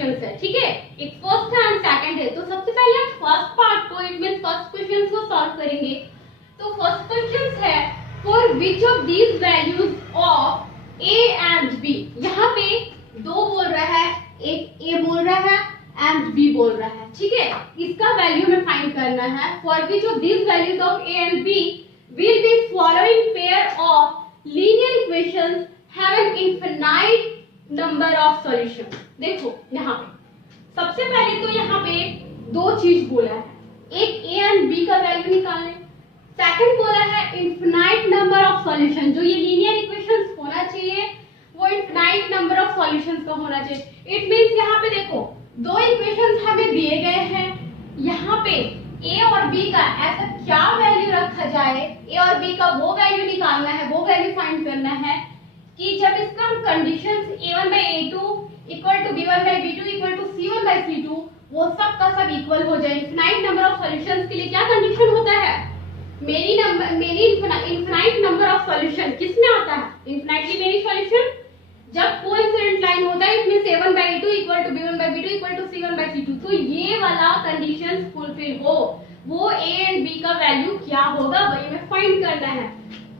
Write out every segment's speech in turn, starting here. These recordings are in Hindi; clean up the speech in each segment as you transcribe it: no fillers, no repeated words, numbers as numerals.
क्वेश्चंस है, ठीक है, एक फर्स्ट है एंड सेकंड है। तो सबसे पहले हम फर्स्ट पार्ट को, इट मींस फर्स्ट क्वेश्चन को सॉल्व करेंगे। तो फर्स्ट क्वेश्चन है for which of these values of a and b. यहाँ पे दो बोल रहा है, एक ए बोल रहा है एंड बी बोल रहा है, ठीक है। इसका वैल्यू हमें फाइंड करना है। For which of these values of a and b will be following pair of linear equations have an infinite number of solution. देखो यहाँ पे सबसे पहले तो यहाँ पे दो चीज बोला है, एक ए एंड बी का वैल्यू निकालने, सेकंड बोला है इनफिनाइट नंबर ऑफ सॉल्यूशन। जो ये लीनियर इक्वेशंस होना चाहिए वो इनफिनाइट नंबर ऑफ सॉल्यूशंस का होना चाहिए। इट मींस यहाँ पे देखो दो इक्वेशंस हमें दिए गए हैं, यहाँ पे ए और बी का ऐसा क्या वैल्यू रखा जाए, ए और बी का वो वैल्यू निकालना है, वो वैल्यू फाइंड करना है कि जब इसका हम conditions a1 by a2 equal to b1 by b2 equal to c1 by c2 वो सब का सब इक्वल हो जाए। इनफिनाइट नंबर ऑफ सॉल्यूशंस के लिए क्या कंडीशन होता है, many infinite number of solution किसमें आता है, इनफिनाइटली मेनी सॉल्यूशन जब कोइंसिडेंट लाइन होता है, it means a1 by a2 equal to b1 by b2 equal to c1 by c2। तो ये वाला कंडीशन फुलफिल हो, वो a एंड b का वैल्यू क्या होगा वही हमें फाइंड करना है।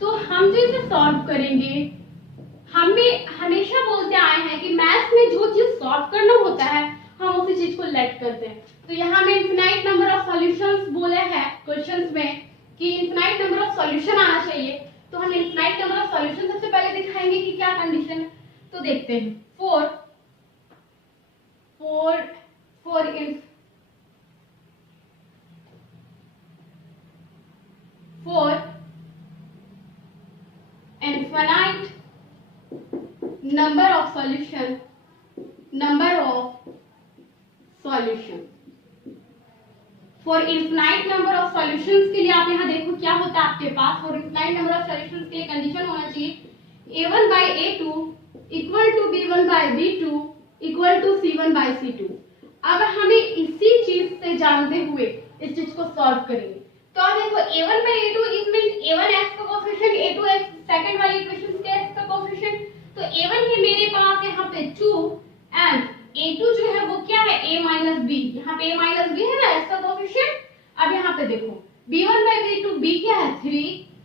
तो हम जो इसे सॉल्व करेंगे, हमें हमेशा बोलते आए हैं कि मैथ्स में जो चीज सॉल्व करना होता है हम उसी चीज को लेट करते हैं। तो यहाँ में इनफिनाइट नंबर ऑफ सॉल्यूशंस बोले हैं क्वेश्चंस में कि इनफिनाइट नंबर ऑफ सॉल्यूशन आना चाहिए। तो हम इनफिनाइट नंबर ऑफ सॉल्यूशन सबसे पहले दिखाएंगे कि क्या कंडीशन है। तो देखते हैं four infinite number of solution for infinite number of solutions के लिए आप यहाँ देखो क्या होता है आपके पास। for infinite number of solutions के लिए कंडीशन होना चाहिए a1 by a2 equal to b1 by b2 equal to c1 by c2। अब हमें इसी चीज से जानते हुए इस चीज को सॉल्व करेंगे। तो आप देखो a1 by a2 इसमें a1 x का कोएफिशिएंट, a2 x सेकंड वाली इक्वेशन के x का कोएफिशिएंट। तो a1 है मेरे पास यहाँ पे 2 एंड a2 जो है वो क्या है a माइनस बी, यहाँ पे a माइनस बी है ना इसका कोएफिशिएंट। अब यहाँ पे देखो b1 by b2 b क्या है 3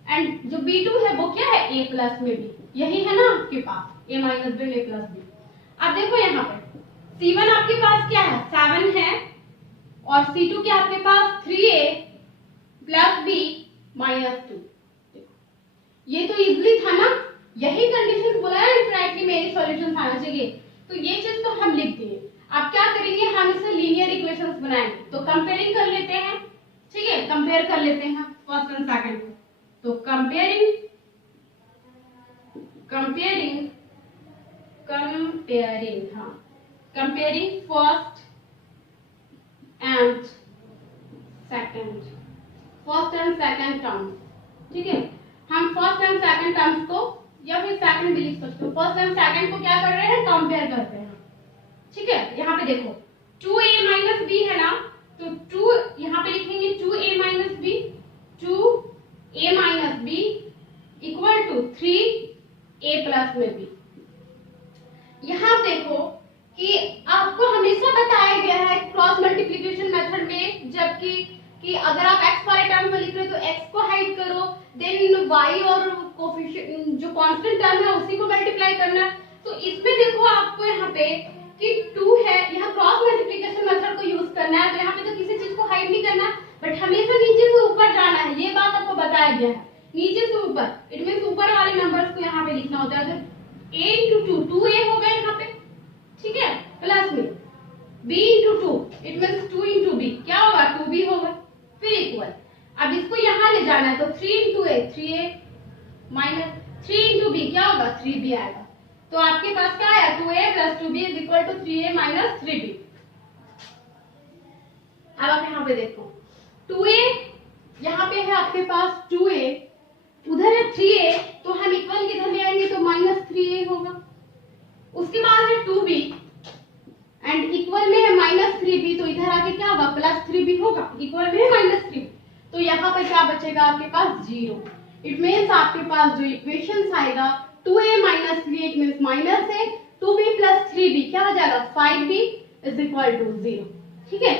एंड जो b2 है वो क्या है a प्लस में b, यही है ना आपके पास a minus b a plus b. अब देखो यहाँ पे c1 आपके पास क्या है 7 है और c2 क्या आपके पास 3a प्लस b माइनस 2। ये तो इजिली था ना, यही कंडीशन बोला है इनफिनाइटली मेनी सॉल्यूशंस आना चाहिए। तो ये चीज तो हम लिख दिए। अब क्या करेंगे, हम इसे लीनियर इक्वेशंस बनाएंगे। तो कंपेयरिंग कर लेते हैं, ठीक है, कंपेयर कर लेते हैं फर्स्ट एंड सेकंड को। तो comparing first and second terms, ठीक है। हम फर्स्ट एंड सेकंड टर्म्स को या फिर सेकंड भी लिख सकते हो, फर्स्ट एंड सेकंड को क्या कर रहे हैं कंपेयर करते हैं, ठीक है। यहाँ पे देखो 2a माइनस b है ना, तो 2 यहाँ पे लिखेंगे 2a minus b, 2a minus b equal to 3a plus में b। यहाँ देखो कि आपको हमेशा बताया गया है क्रॉस मल्टीप्लिकेशन मेथड में, जबकि कि अगर आप x वाले टर्म में लिख रहे हो तो x को हाइड करो, देन y और कोफिशिएंट जो कांस्टेंट टर्म है उसी को मल्टीप्लाई करना। तो इसमें देखो आपको यहाँ पे कि 2 है, यहाँ क्रॉस मल्टीप्लिकेशन मेथड को यूज करना है। तो यहाँ पे तो किसी चीज को हाइड नहीं करना, बट हमेशा नीचे से ऊपर जाना है, ये बात आपको बताया गया है। नीचे से ऊपर इट मींस ऊपर वाले नंबर्स को यहाँ पे लिखना होता है। तो a into 2 2a हो गया यहाँ पे, ठीक है, प्लस में b into 2 it means 2 into b क्या होगा 2b होगा, फिर इक्वल। अब इसको यहाँ ले जाना है तो 3 into a 3a minus 3 into b क्या होगा 3b आएगा। तो आपके पास क्या आया 2a plus 2b is equal to 3a minus 3b। अब आप यहाँ पे देखो 2a यहाँ पे है आपके पास 2a, उधर है 3a, तो हम इक्वल किधर ले आएंगे तो माइनस 3a होगा। उसके बाद है 2b एंड इक्वल में है माइनस 3b, तो इधर आके क्या होगा प्लस 3b होगा, इक्वल में है माइनस 3। तो यहाँ पे क्या बचेगा आपके पास 0। इट मीन्स आपके पास जो इक्वेशन आएगा 2a minus 3 it means minus है, 2b प्लस 3b क्या हो जाएगा 5b इज इक्वल टू 0। ठीक है,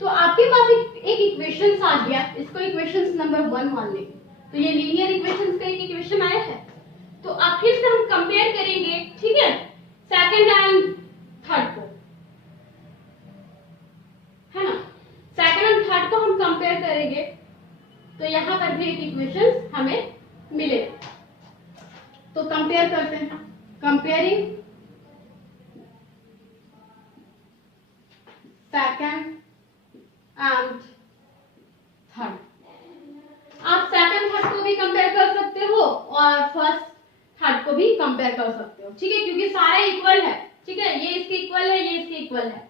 तो आपके पास एक इक्वेशन आ गया, इसको इक्वेशन नंबर 1 मान लेंगे। तो ये लीनियर इक्वेशंस का एक इक्वेशन आया है। तो अब फिर से हम कंपेयर करेंगे, ठीक है, सेकंड एंड थर्ड को, है ना। सेकंड एंड थर्ड को हम कंपेयर करेंगे तो यहां पर भी एक इक्वेशन हमें मिलेगा। तो कंपेयर करते हैं, कंपेयरिंग सेकंड एंड थर्ड। आप सेकंड थर्ड को भी कंपेयर कर सकते हो और फर्स्ट थर्ड को भी कंपेयर कर सकते हो, ठीक है, क्योंकि सारा इक्वल है। ठीक है, ये इसके इक्वल है, ये इसके इक्वल है,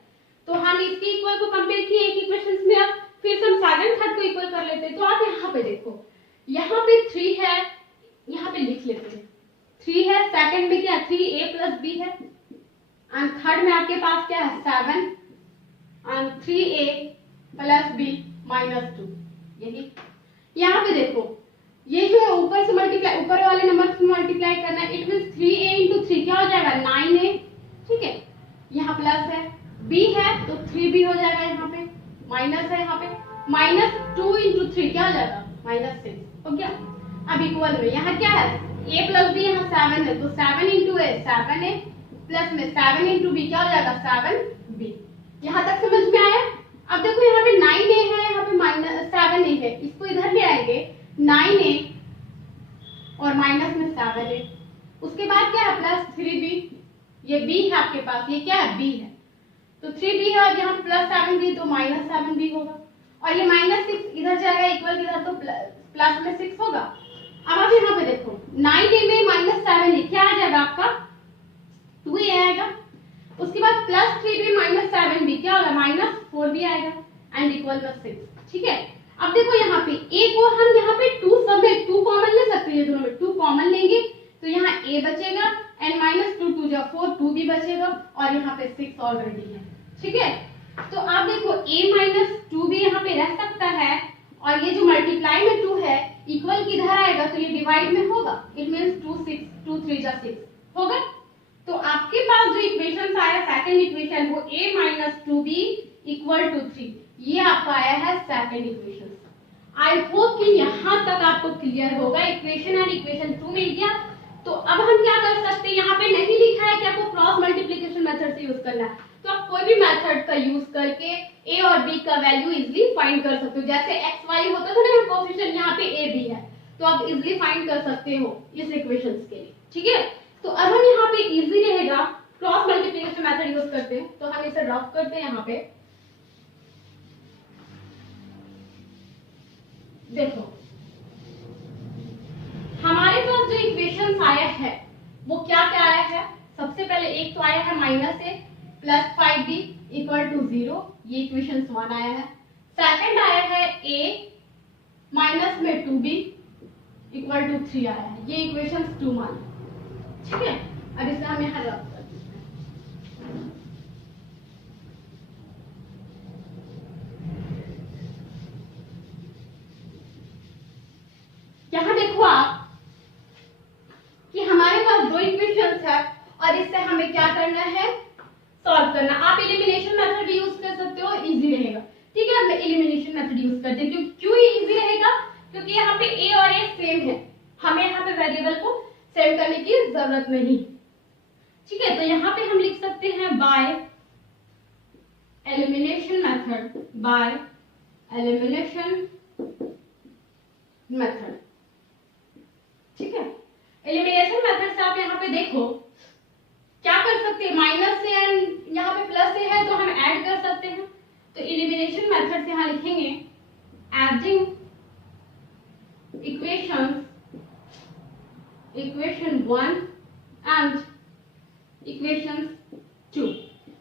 तो हम इसके इक्वल को कंपेयर किए एक इक्वेशन में। अब फिर से हम सेकंड थर्ड को इक्वल कर लेते हैं। तो आप यहाँ पे देखो, यहाँ पे 3 है, यहाँ पे लिख लेते हैं 3 है, सेकंड में क्या 3a प्लस b है, एंड थर्ड में आपके पास क्या है 7 and 3a plus b minus 2। यही यहाँ पे देखो, ये जो है ऊपर से मल्टीप्लाई, ऊपर वाले नंबर से मल्टीप्लाई करना है, इट मींस 3a इंटू 3 क्या हो जाएगा 9a। ठीक है, यहाँ प्लस है, b है तो 3b हो जाएगा, यहाँ पे माइनस है, यहाँ पे माइनस 2 इंटू 3 क्या हो जाएगा माइनस 6। हो गया। अब इक्वल में यहाँ क्या है a प्लस b, यहाँ 7 है तो 7 इंटू a 7a प्लस में 7 इंटू b क्या हो जाएगा 7b। यहाँ तक समझ में आया। अब देखो यहाँ पे 9a है, यहाँ पे माइनस 7a है, इसको इधर ले आएंगे 9a और माइनस में 7a, उसके बाद क्या है प्लस 3b, ये b है आपके पास, ये क्या है b है, तो 3b है और यहाँ प्लस 7b तो माइनस 7b होगा, और ये माइनस 6 इधर जाएगा इक्वल के साथ तो प्लस में 6 होगा। अब आप यहाँ पे देखो 9a में माइनस 7a क्या आ जाएगा आपका 2a आएगा, उसके बाद प्लस 3b माइनस 7b क्या होगा माइनस 4b आएगा, एंड इक्वल में 6। ठीक है, अब देखो यहाँ पे a को हम यहाँ पे 2 सब में 2 कॉमन ले सकते हैं, दोनों में 2 कॉमन लेंगे तो यहाँ a बचेगा एंड माइनस 2 2 जा 4 2 भी बचेगा, और यहाँ पे 6 ऑलरेडी है। ठीक है, तो आप देखो a माइनस 2 भी यहाँ पे रह सकता है, और ये जो मल्टीप्लाई में 2 है इक्वल किधर आएगा तो ये डिवाइड में होगा, इट मींस 2 6 2 3 जा 6 होगा। तो आपके पास जो इक्वेशन आया सेकंड इक्वेशन वो a minus 2b equal to 3, ये आपका आया है सेकंड इक्वेशन। आई होप कि यहाँ तक आपको क्लियर होगा। इक्वेशन एंड इक्वेशन 2 मिल गया। तो अब हम क्या कर सकते हैं, यहाँ पे नहीं लिखा है कि आपको क्रॉस मल्टीप्लिकेशन मेथड से यूज करना है, तो आप कोई भी मेथड का यूज करके a और b का वैल्यू इजीली फाइंड कर सकते हो। जैसे x y होता था ना कोएफिशिएंट, यहाँ पे a b है तो आप इजीली फाइंड कर सकते हो इस इक्वेशंस के लिए। ठीक है, तो अब हम यहाँ पे इजी रहेगा क्रॉस मल्टीप्लिकेशन मेथड यूज करते हैं, तो हम इसे ड्रॉप करते हैं। यहाँ पे देखो हमारे पास जो इक्वेशन आया है वो क्या क्या आया है, सबसे पहले एक तो आया है minus a plus 5b equal to 0, ये इक्वेशन 1 आया है। सेकंड आया है a माइनस में 2b इक्वल टू 3 आया है, ये इक्वेशन 2 मान। ठीक है, अब इसे हम यहाँ रख सकते हैं। यहाँ देखो आप कि हमारे पास 2 इक्वेशंस है और इससे हमें क्या करना है सॉल्व करना। आप एलिमिनेशन मेथड भी यूज कर सकते हो, इजी रहेगा। ठीक है, अब एलिमिनेशन मेथड यूज करते हैं। क्यों इजी रहेगा, क्योंकि यहाँ पे a और a सेम है, हमें यहाँ पे वेरिएबल को सेव करने की जरूरत नहीं। ठीक है, तो यहाँ पे हम लिख सकते हैं by elimination method, by elimination method. ठीक है, एलिमिनेशन मेथड से आप यहाँ पे देखो क्या कर सकते हैं, माइनस से एंड यहाँ पे प्लस से है तो हम ऐड कर सकते हैं। तो एलिमिनेशन मेथड से यहाँ लिखेंगे adding equation 1 and equation 2।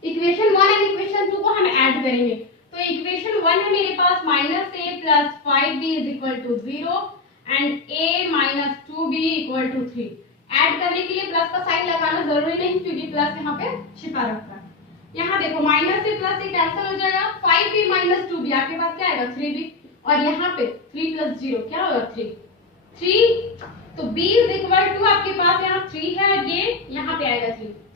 Equation 1 and equation 2 को हम ऐड करेंगे। तो इक्वेशन 1 है मेरे पास minus a plus 5b is equal to 0 and a minus 2b equal to 3। Add करने के लिए प्लस का साइन लगाना जरूरी नहीं, क्योंकि प्लस यहाँ पे छिपा रखा है। यहाँ देखो माइनस से प्लस से कैंसिल हो जाएगा, 5b माइनस 2b आपके पास क्या आएगा 3b, और यहाँ पे 3 प्लस 0 क्या होगा 3। तो b इज इक्वल टू आपके पास यहाँ 3 है, ये यहाँ पे आएगा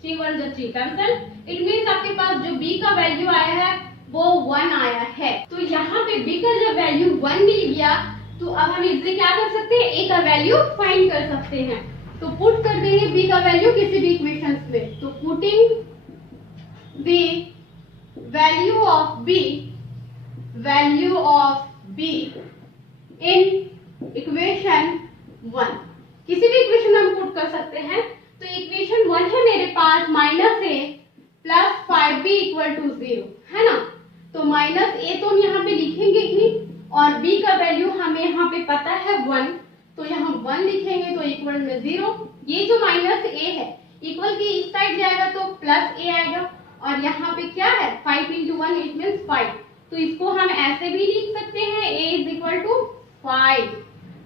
3 1 जा 3 कैंसिल। इट मींस आपके पास जो b का वैल्यू का जब वैल्यू 1 मिल गया तो अब हम इससे क्या कर सकते हैं, a का वैल्यू फाइंड कर सकते हैं। तो पुट कर देंगे b का वैल्यू किसी भी इक्वेशंस में। तो putting the value of b in equation 1, किसी भी इक्वेशन में हम पुट कर सकते हैं। तो इक्वेशन 1 है मेरे पास -a plus 5b equal to 0, है ना। तो -a तो हम यहाँ पे लिखेंगे ही, और b का वैल्यू हमें यहाँ पे पता है 1, तो यहाँ 1 लिखेंगे तो इक्वल में 0। ये जो -a है इक्वल की इस साइड जाएगा तो +a आएगा, और यहाँ पे क्या है 5 इंटू 1 इट मीन्स 5। तो इसको हम ऐसे भी लिख सकते हैं a इज इक्वल टू 5।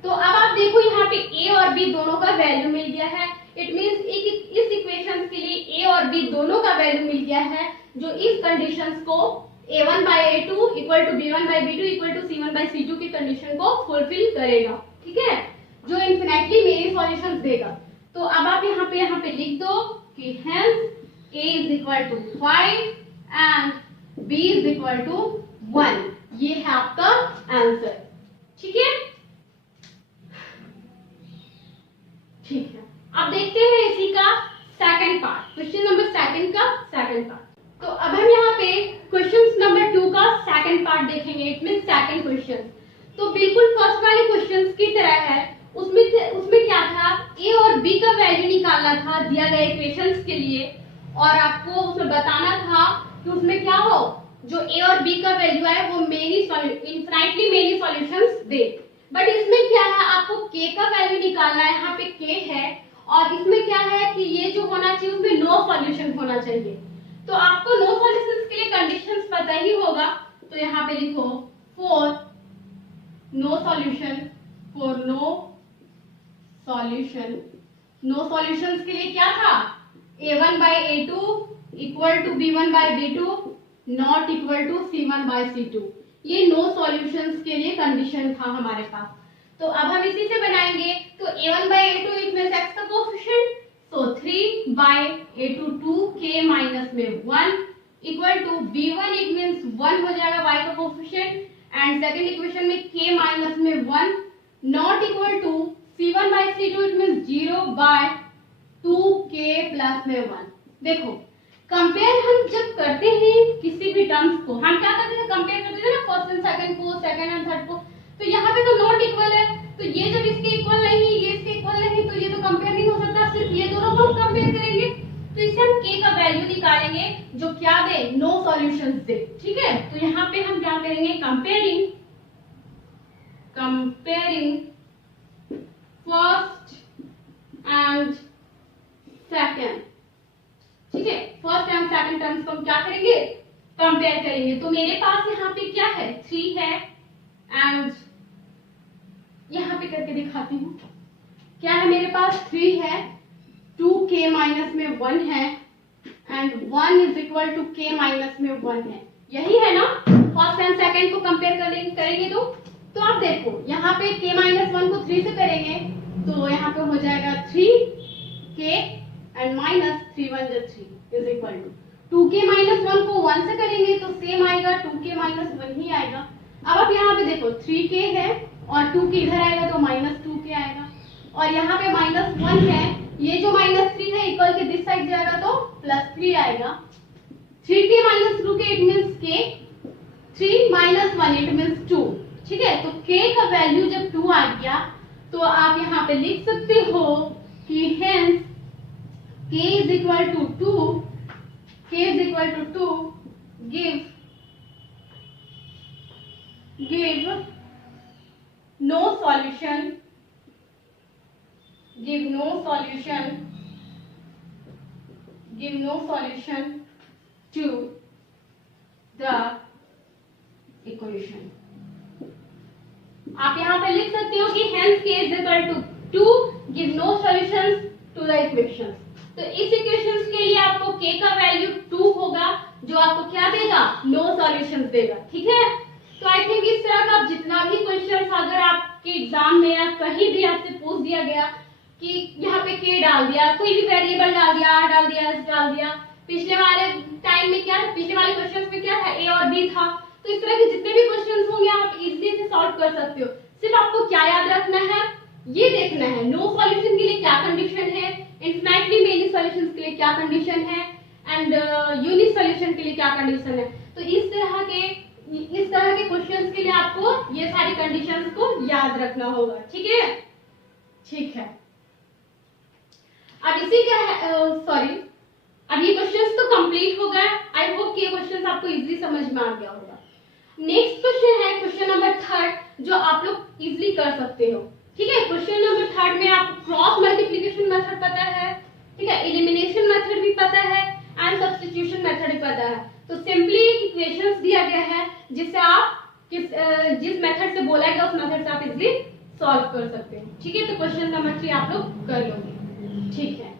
तो अब आप देखो यहाँ पे a और b दोनों का वैल्यू मिल गया है। इट मीन्स इस इक्वेशन के लिए a और b दोनों का वैल्यू मिल गया है, जो इस कंडीशंस को a1 by a2 equal to b1 by b2 equal to c1 by c2 की कंडीशन को फुलफिल करेगा, ठीक है, जो इन्फिनेटली मेरी सॉल्यूशंस देगा। तो अब आप यहाँ पे लिख दो कि hence a is equal to 5 and b is equal to 1। ये है आपका आंसर, ठीक है। ठीक है, अब देखते हैं इसी का सेकंड पार्ट, क्वेश्चन नंबर 2 का सेकंड पार्ट। तो अब हम यहाँ पे क्वेश्चन नंबर 2 का सेकंड पार्ट देखेंगे, इट मींस सेकंड क्वेश्चन। तो बिल्कुल फर्स्ट वाले क्वेश्चन की तरह है, उसमें क्या था, a और b का वैल्यू निकालना था दिया गए इक्वेशंस के लिए, और आपको उसमें बताना था कि उसमें क्या हो, जो a और b का वैल्यू है वो infinitely many solutions they. But इसमें क्या है, आपको k का वैल्यू निकालना है, यहाँ पे k है, और इसमें क्या है कि ये जो होना चाहिए उसमें नो सॉल्यूशन होना चाहिए। तो आपको नो सॉल्यूशंस के लिए कंडीशंस पता ही होगा, तो यहाँ पे लिखो for no solution, for no solutions के लिए क्या था, a1 by a2 equal to b1 by b2 not equal to c1 by c2। ये नो सॉल्यूशंस के लिए कंडीशन था हमारे पास। तो अब हम इसी से बनाएंगे। तो a1 by a2 it means x का कोएफिशिएंट, तो 3 by a2 2k माइनस में 1 equal to b1 it means 1 हो जाएगा y का कोएफिशिएंट, एंड सेकंड इक्वेशन में k माइनस में 1 not equal to c1 by c2 it means 0 by 2k plus में 1। देखो कंपेयर हम जब करते हैं किसी भी टर्म्स को, हम क्या करते हैं, कंपेयर करते हैं ना फर्स्ट एंड सेकंड को, सेकंड एंड थर्ड को। तो यहाँ पे तो नॉट इक्वल है, तो ये जब इसके इक्वल नहीं, ये इसके इक्वल नहीं, तो ये तो कंपेयर नहीं हो सकता, सिर्फ ये दोनों को हम कंपेयर करेंगे। तो इससे हम k का वैल्यू निकालेंगे जो क्या दे, नो सॉल्यूशंस दे, ठीक है। तो यहाँ पे हम क्या करेंगे, कंपेयरिंग फर्स्ट एंड सेकंड, ठीक है, फर्स्ट एंड सेकंड टर्म्स को हम क्या करेंगे, कंपेयर करेंगे। तो मेरे पास यहाँ पे क्या है, 3 है, एंड यहाँ पे करके दिखाती हूँ, क्या है मेरे पास 3 है, 2k माइनस में 1 है, and 1 is equal to k minus में 1 है। यही है ना, फर्स्ट एंड सेकंड को कंपेयर करेंगे तो आप देखो यहाँ पे k माइनस 1 को 3 से करेंगे तो यहाँ पे हो जाएगा 3k एंड माइनस 3 1 जो 3 is equal to 2k minus 1 को 1 से करेंगे तो सेम आएगा, 2k माइनस 1 ही आएगा। अब आप यहाँ पे देखो 3k है और 2k इधर आएगा तो माइनस 2k आएगा, और यहाँ पे माइनस 1 है, ये जो माइनस 3 है इक्वल के दिस साइड जाएगा तो प्लस 3 आएगा। 3k minus 2k it means k, 3 minus 1 it means 2, ठीक है। तो k का वैल्यू जब 2 आ गया तो आप यहाँ पे लिख सकते हो कि hence k is equal to 2 give no solution to the equation। आप यहाँ पे लिख सकते हो कि hence k is equal to 2 give no solutions to the equations। तो इस इक्वेशंस के लिए आपको k का वैल्यू 2 होगा, जो आपको क्या देगा, नो सॉल्यूशंस देगा, ठीक है। तो आई थिंक इस तरह का जितना भी क्वेश्चंस अगर आपके एग्जाम में या कहीं भी आपसे पूछ दिया गया कि यहाँ पे k डाल दिया, कोई भी वेरिएबल डाल दिया, r डाल दिया, s डाल दिया, पिछले वाले टाइम में क्या, पिछले वाले क्वेश्चंस में क्या था, a और b था, तो इस तरह के जितने भी क्वेश्चंस होंगे आप सॉल्व कर सकते हो। सिर्फ आपको क्या याद रखना है, ये देखना है नो सॉल्यूशन के लिए क्या कंडीशन है, इनफिनिटली मेनी सॉल्यूशंस के लिए क्या कंडीशन है, एंड यूनिक सॉल्यूशन के लिए क्या कंडीशन है। तो इस तरह के क्वेश्चंस के लिए आपको ये सारी कंडीशंस को याद रखना होगा। ठीक है, ठीक है। अब इसी का सॉरी, अब ये क्वेश्चंस तो कंप्लीट हो गया। आई होप कि ये क्वेश्चंस आपको इजीली समझ में आ गया होगा। नेक्स्ट क्वेश्चन है क्वेश्चन नंबर 3 जो आप लोग इजीली कर सकते हो। ठीक है, क्वेश्चन नंबर 3 में आप क्रॉस मल्टीप्लिकेशन मेथड पता है, ठीक है, एलिमिनेशन मेथड भी पता है एंड सब्स्टिट्यूशन मेथड भी पता है। तो सिंपली एक इक्वेशंस दिया गया है जिससे आप जिस मेथड से बोला गया उस मेथड से आप इजीली सॉल्व कर सकते हो। ठीक है, तो क्वेश्चन नंबर 3 आप लोग कर लोगे। ठीक है।